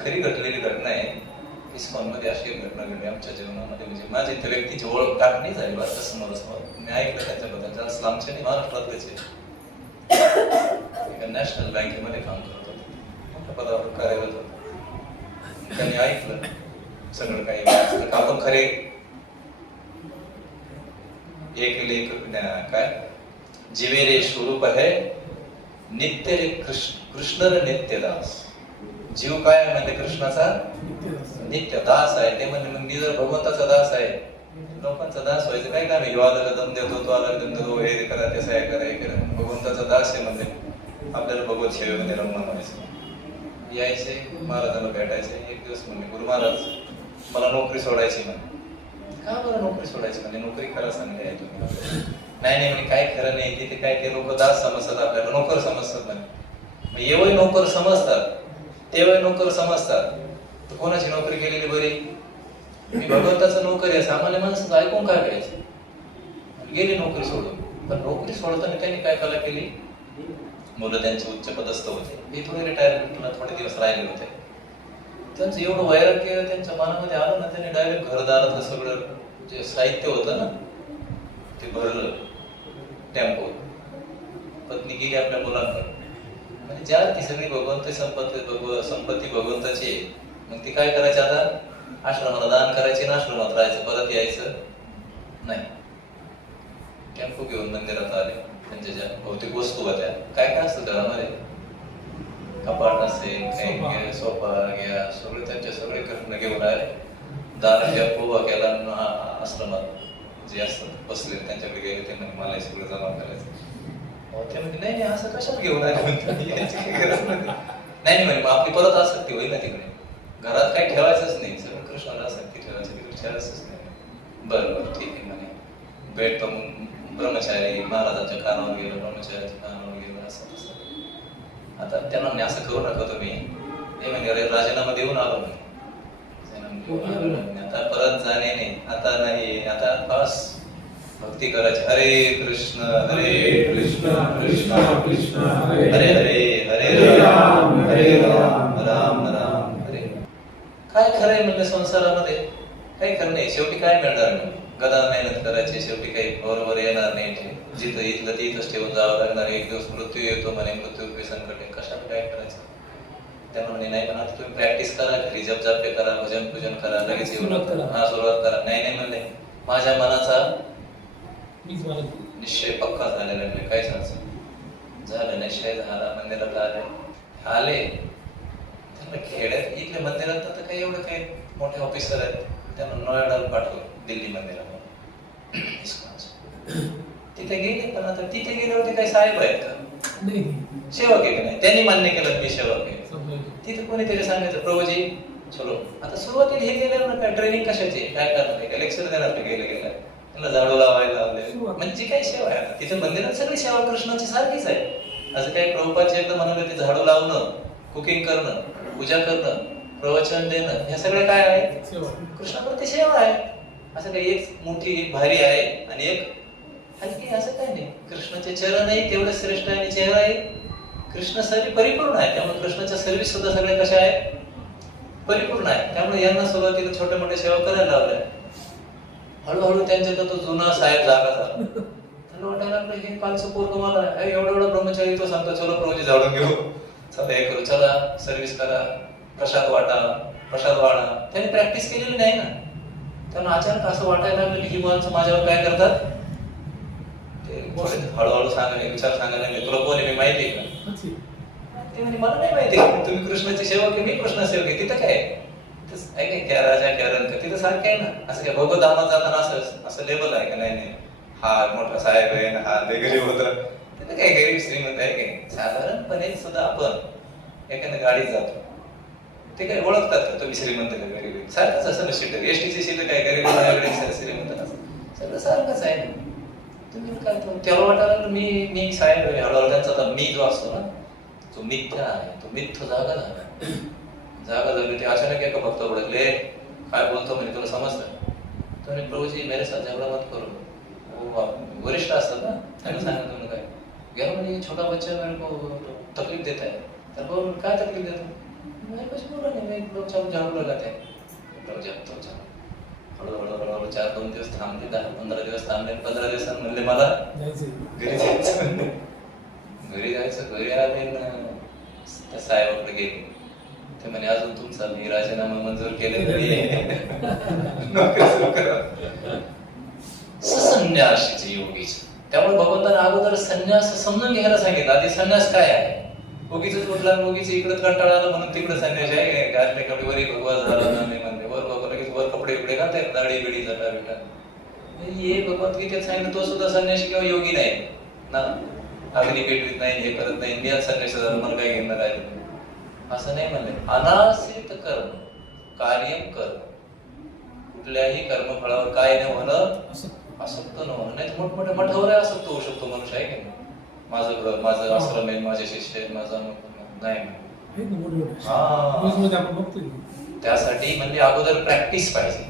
खरी घडलेली घटना आहे. इस्कॉनमध्ये अशी एक घटना घडली आमच्या जीवनामध्ये, म्हणजे माझी त्या व्यक्तीची ओळख काढ नाही झाली बरं समोर. मी ऐकलं त्यांच्याबद्दल. त्याला इस्लामचे नाही, महाराष्ट्रातलेच एका नॅशनल बँकेमध्ये काम करत होते, मोठ्या पदावर कार्यरत होते. त्यांनी ऐकलं सगळं काही. आपण खरे एक लेख काय जीवे रे स्वरूप है नित्य रे कृष्ण रे नित्यदास. जीव काय आहे म्हणजे कृष्णाचा नित्य दास आहे. ते म्हणजे मग मी जर भगवंताचा दास आहे, लोकांचा दास व्हायचं काय काम आहे? युवाला दम देतो, तो आला दम देतो, हे करा ते सहाय करा, हे करा. भगवंताचा दास आहे म्हणजे आपल्याला भगवत सेवेमध्ये रमण व्हायचं. यायचे महाराजांना भेटायचे. एक दिवस म्हणजे गुरु महाराज मला नोकरी सोडायची म्हणे. का बरं नोकरी सोडायची म्हणजे? नोकरी खरं सांगते आहे तुम्ही. नाही म्हणजे काय खरं नाही, तिथे काय ते लोक दास समजतात, आपल्याला नोकर समजतात म्हणे. एवढे नोकर समजतात, तेव्हा नोकर समजतात, तर कोणाची नोकरी केलेली बरी? मी भगवंताचा नोकरी आहे. सामान्य माणसाचं ऐकून काय करायचं? गेली नोकरी सोडून. पण नोकरी सोडताना त्यांनी काय कला केली? मुलं त्यांचे उच्च पदस्थ होते, मी थोडे रिटायरमेंटला थोडे दिवस राहिले होते. त्यांचं एवढं वैराग्य त्यांच्या मनामध्ये आलं ना, त्यांनी डायरेक्ट घरदाराचं सगळं जे साहित्य होतं ना ते भरलं टेम्पो. पत्नी गेली आपल्या मुलांकडे. म्हणजे ज्या ती सगळी भगवंत संपत्ती भगवंताची. मग ती काय करायची आता? आश्रमाला दान करायची ना आश्रमात राहायचं, परत यायचं नाही. टेम्पो घेऊन मंदिरात आले. त्यांच्या ज्या भौतिक वस्तू होत्या, काय काय असतं घरामध्ये, कपाट असेल, काही सोफा घ्या, सगळे त्यांचे सगळे करून घेऊन आले. दान टेम्पो उभा केला. आश्रमात जे असतात बसले त्यांच्याकडे गेले. ते म्हणजे मला सगळं जमा करायचं. ते म्हणजे नाही असं कशाला घेऊन आले म्हणतात. नाही म्हणे आपली परत आसक्ती होईल ना तिकडे. घरात काही ठेवायचंच नाही, सगळं कृष्णाला आसक्ती ठेवायचं, तिकडे ठेवायचंच नाही. बरं ठीक आहे म्हणे. भेटतो मग ब्रह्मचारी महाराजांच्या कानावर गेलो, ब्रह्मचार्याच्या कानावर गेलो, असं तसं. आता त्यांना म्हणे असं करू नका तुम्ही. ते म्हणजे अरे राजीनामा देऊन आलो म्हणे. आता परत जाणे नाही, आता नाही, आता बस भक्ती करायची. हरे कृष्ण कृष्ण कृष्ण हरे हरे, हरे राम राम राम हरे. काय खरंय म्हणलं संसारामध्ये? काही खरं नाही. शेवटी काय मिळणार? गदा मेहनत करायची, शेवटी काही बरोबर येणार नाही. जिथं इथलं तिथंच ठेवून जावं लागणार. एक दिवस मृत्यू येतो म्हणे, मृत्यू संकट आहे. कशाला काय करायचं? त्या म्हणे नाही पण आता तुम्ही प्रॅक्टिस करा, घरी जप जापे करा, भजन पूजन करा, लगेच येऊ नका. हा सुरुवात करा. नाही म्हणले. माझ्या मनाचा निश्चय पक्का झालेला नाही. काय झालं? निश्चय झाला. मंदिरात आले. त्यांना खेड्यात इथल्या मंदिरात तर काही एवढं काही मोठे ऑफिसर आहेत, त्यांना नोएडाला पाठवलं, दिल्ली मंदिरात. तिथे गेले. पण आता तिथे गेल्यावरती काही साहेब आहेत का? सेवक आहे का नाही? त्यांनी मान्य केलं मी सेवक आहे. तिथे कोणीतरी सांगायचं प्रभूजी चलो. आता सुरुवातीला हे गेल्यावर ना काय ट्रेनिंग कशाची, काय करणार आहे, लेक्चर देणार का? गेलं त्यांना झाडू लावायला लावले. म्हणजे काय सेवा आहे? तिथे मंदिरात सगळी सेवा कृष्णाची सारखीच आहे. असं काही प्रभुपादचे एकदा म्हणाले ते झाडू लावणं, कुकिंग करणं, पूजा करणं, प्रवचन देणं, हे सगळं काय आहे? कृष्णाप्रती सेवा आहे. असं काही एक मोठी भारी आहे आणि एक हलकी, असं काय नाही. कृष्णाचे चरणही तेवढे श्रेष्ठ आहे आणि चेहरा आहे. कृष्ण सर्व परिपूर्ण आहे. त्यामुळे कृष्णाच्या सर्व्हिस सुद्धा सगळ्या कशा आहेत? परिपूर्ण आहे. त्यामुळे यांना सुरुवातीला छोट्या मोठ्या सेवा करायला लावल्या. हळूहळू त्यांच्यात तो जुना साहेब जागा झाला. त्यांना वाटायला लागलं हे कालचं पोरगं मला एवढा ब्रह्मचारी तो सांगतो चलो प्रभूजी झाडून घेऊ, चला हे करू, चला सर्व्हिस करा, प्रसाद वाढा. त्यांनी प्रॅक्टिस केलेली नाही ना. त्यांना अचानक असं वाटायला लागलं की ही माणसं माझ्यावर काय करतात. ते हळूहळू सांगायला, विचार सांगायला लागले, तुला कोण आहे मी माहिती आहे का? ते म्हणजे मला नाही माहिती. तुम्ही कृष्णाची सेवा की मी कृष्ण सेवक आहे. तिथं काय क्या राजा क्या रंग, तिथं सारखं आहे ना. असं काय भगवत धामात जाताना असं लेबल आहे का? नाही हा मोठा साहेब आहे ना, हा गरीब होता. तिथं काय गरीब श्रीमंत आहे काय? साधारणपणे सुद्धा आपण एखाद्या गाडीत जातो, ते काय ओळखतात का तुम्ही श्रीमंत का गरीब? सारखंच असं ना. सीट एसटीची सीट काय गरीब श्रीमंत सगळं सारखंच आहे. तुम्ही काय त्याला वाटायला मी साहेब आहे. हळूहळू त्यांचा मी जो असतो ना, तो मिथ्या आहे, तो मिथ्य जागा झाली. ते अचानक एका भक्त ओळखले. काय बोलतो म्हणजे तुला समजतं? तुम्ही प्रभूजी मेरे साथ झगडा मत करो. वरिष्ठ असतात ना, त्यांना सांगा तुम्ही काय गेलो म्हणजे छोटा बच्चा मेरे को तकलीफ देता है. तर बोल काय तकलीफ देतो? मैं कुछ बोला नहीं, मैं झाडू लागत आहे, हळूहळू 4-2 दिवस थांबले, 10-15 दिवस थांबले, 15 दिवसांनी म्हणले मला घरी जायचं. घरी जायचं, घरी आले ना त्या साहेबाकडे गेले. ते म्हणे अजून तुमचा मी राजीनामा मंजूर केलेला नोकरी सुरू करा. संन्यासीचे योगीच. त्यामुळे भगवंताने अगोदर संन्यास समजून घ्यायला सांगितलं. आधी संन्यास काय आहे? उगीच उठला, उगीच इकडे कंटाळा आला म्हणून तिकडे संन्यास आहे. घातले कपडे वरी भगवा झाला ना, नाही म्हणते वर बघू लगेच वर कपडे बिपडे घालते, दाढी बिडी झाला बिटा. हे भगवद्गीतेत सांगितलं तो सुद्धा संन्यासी किंवा योगी नाही ना. अग्नी पेटवीत नाही, हे करत नाही, मी संन्यास झाला मला काय घेणार आहे असं नाही म्हणले. अनाश्रित कर्म कार्यम कर्म, कुठल्याही कर्मफळावर काय न होणं, आसक्त न होणं. नाही मोठमोठ्या मठावर आसक्त होऊ शकतो मनुष्य, आहे की नाही? माझं घर, माझं आश्रम आहे, माझे शिष्य आहेत, माझा नाही. त्यासाठी म्हणजे अगोदर प्रॅक्टिस पाहिजे.